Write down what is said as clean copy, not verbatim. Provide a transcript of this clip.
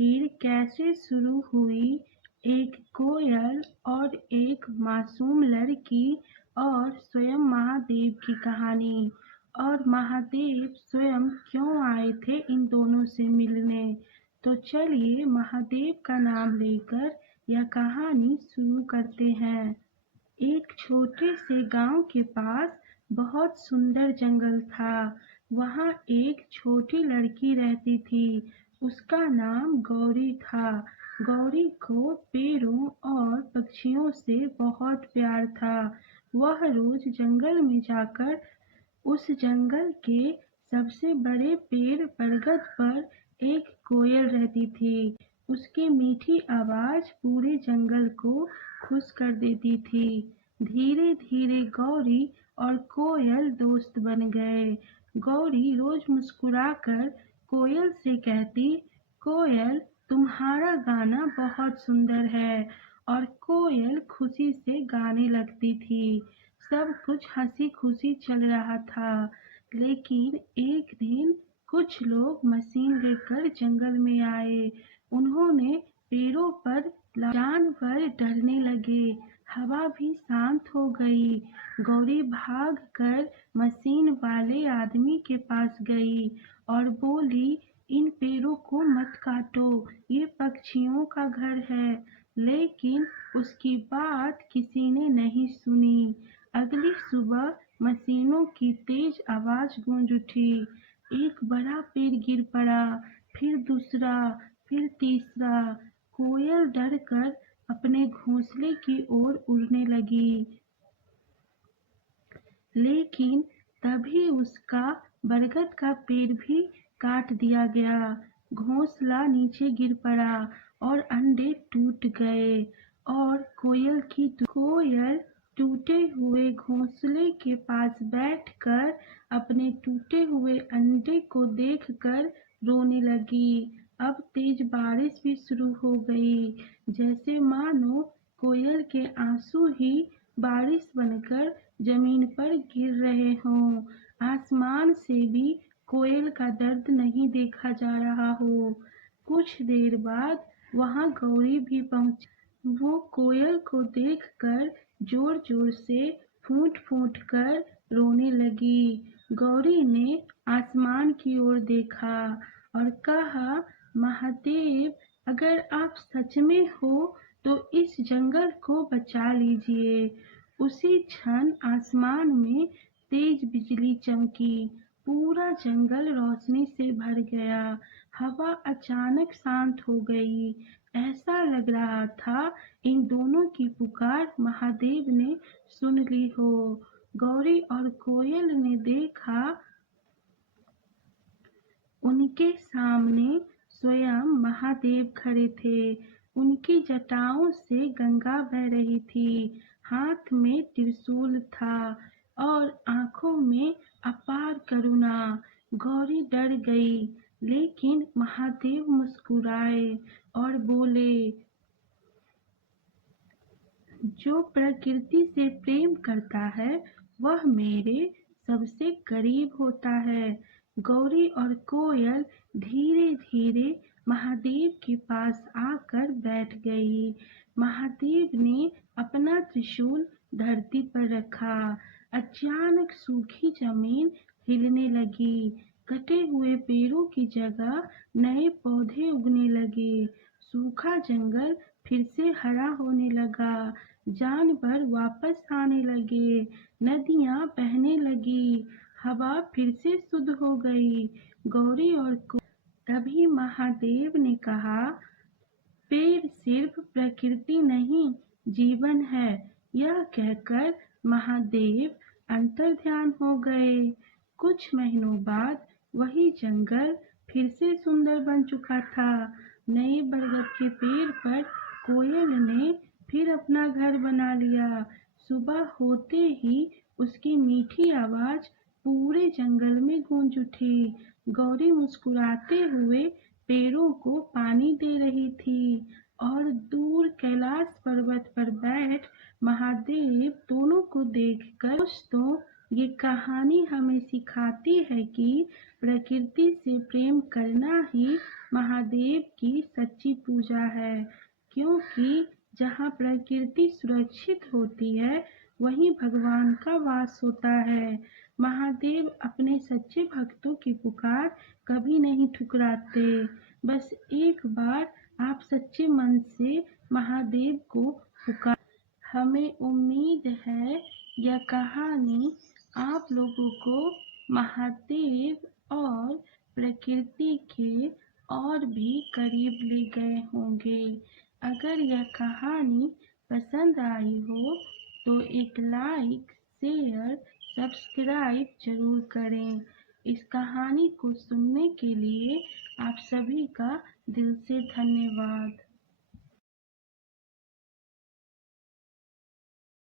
आखिर कैसे शुरू हुई एक कोयल और एक मासूम लड़की और स्वयं महादेव की कहानी। और महादेव स्वयं क्यों आए थे इन दोनों से मिलने। तो चलिए महादेव का नाम लेकर यह कहानी शुरू करते हैं। एक छोटे से गांव के पास बहुत सुंदर जंगल था। वहां एक छोटी लड़की रहती थी। उसका नाम गौरी था। गौरी को पेड़ों और पक्षियों से बहुत प्यार था। वह रोज जंगल में जाकर उस जंगल के सबसे बड़े पेड़ बरगद पर एक कोयल रहती थी। उसकी मीठी आवाज पूरे जंगल को खुश कर देती थी। धीरे धीरे गौरी और कोयल दोस्त बन गए। गौरी रोज मुस्कुराकर कोयल से कहती, कोयल तुम्हारा गाना बहुत सुंदर है। और कोयल खुशी से गाने लगती थी। सब कुछ हंसी खुशी चल रहा था। लेकिन एक दिन कुछ लोग मशीन लेकर जंगल में आए। उन्होंने पेड़ों पर जानवर डरने लगे। हवा भी शांत हो गई। गौरी भाग कर मशीन वाले आदमी के पास गई और बोली, इन पेड़ों को मत काटो, ये पक्षियों का घर है। लेकिन उसकी बात किसी ने नहीं सुनी। अगली सुबह मशीनों की तेज आवाज गूंज उठी। एक बड़ा पेड़ गिर पड़ा, फिर दूसरा, फिर तीसरा। कोयल डर कर अपने घोंसले की ओर उड़ने लगी। लेकिन तभी उसका बरगद का पेड़ भी काट दिया गया। घोंसला नीचे गिर पड़ा और अंडे टूट गए। और कोयल टूटे हुए घोंसले के पास बैठकर अपने टूटे हुए अंडे को देखकर रोने लगी। अब तेज बारिश भी शुरू हो गई, जैसे मानो कोयल के आंसू ही बारिश बनकर जमीन पर गिर रहे हों। आसमान से भी कोयल का दर्द नहीं देखा जा रहा हो। कुछ देर बाद वहां गौरी भी पहुंची। वो कोयल को देखकर जोर जोर से फूट फूट कर रोने लगी। गौरी ने आसमान की ओर देखा और कहा, महादेव, अगर आप सच में हो तो इस जंगल को बचा लीजिए। उसी क्षण आसमान में तेज बिजली चमकी। पूरा जंगल रोशनी से भर गया। हवा अचानक शांत हो गई। ऐसा लग रहा था इन दोनों की पुकार महादेव ने सुन ली हो। गौरी और कोयल ने देखा, उनके सामने स्वयं महादेव खड़े थे। उनकी जटाओं से गंगा बह रही थी। हाथ में त्रिशूल था और आंखों में अपार करुणा। गौरी डर गई, लेकिन महादेव मुस्कुराए और बोले, जो प्रकृति से प्रेम करता है वह मेरे सबसे करीब होता है। गौरी और कोयल धीरे धीरे महादेव के पास आकर बैठ गई। महादेव ने अपना त्रिशूल धरती पर रखा। अचानक सूखी जमीन हिलने लगी। कटे हुए पेड़ों की जगह नए पौधे उगने लगे। सूखा जंगल फिर से हरा होने लगा। जानवर वापस आने लगे। नदियां बहने लगी। हवा फिर से शुद्ध हो गई। गौरी और तभी महादेव ने कहा, पेड़ सिर्फ प्रकृति नहीं, जीवन है। यह कहकर महादेव अंतर्ध्यान हो गए। कुछ महीनों बाद वही जंगल फिर से सुंदर बन चुका था। नए बरगद के पेड़ पर कोयल ने फिर अपना घर बना लिया। सुबह होते ही उसकी मीठी आवाज पूरे जंगल में गूंज उठी। गौरी मुस्कुराते हुए पेड़ों को पानी दे रही थी और दूर कैलाश पर्वत पर बैठ महादेव दोनों को देखकर, दोस्तों, ये कहानी हमें सिखाती है कि प्रकृति से प्रेम करना ही महादेव की सच्ची पूजा है, क्योंकि जहाँ प्रकृति सुरक्षित होती है वहीं भगवान का वास होता है। महादेव अपने सच्चे भक्तों की पुकार कभी नहीं ठुकराते। बस एक बार आप सच्चे मन से महादेव को पुकार। हमें उम्मीद है यह कहानी आप लोगों को महादेव और प्रकृति के और भी करीब ले गए होंगे। अगर यह कहानी पसंद आई हो तो एक लाइक, शेयर, सब्सक्राइब जरूर करें। इस कहानी को सुनने के लिए आप सभी का दिल से धन्यवाद।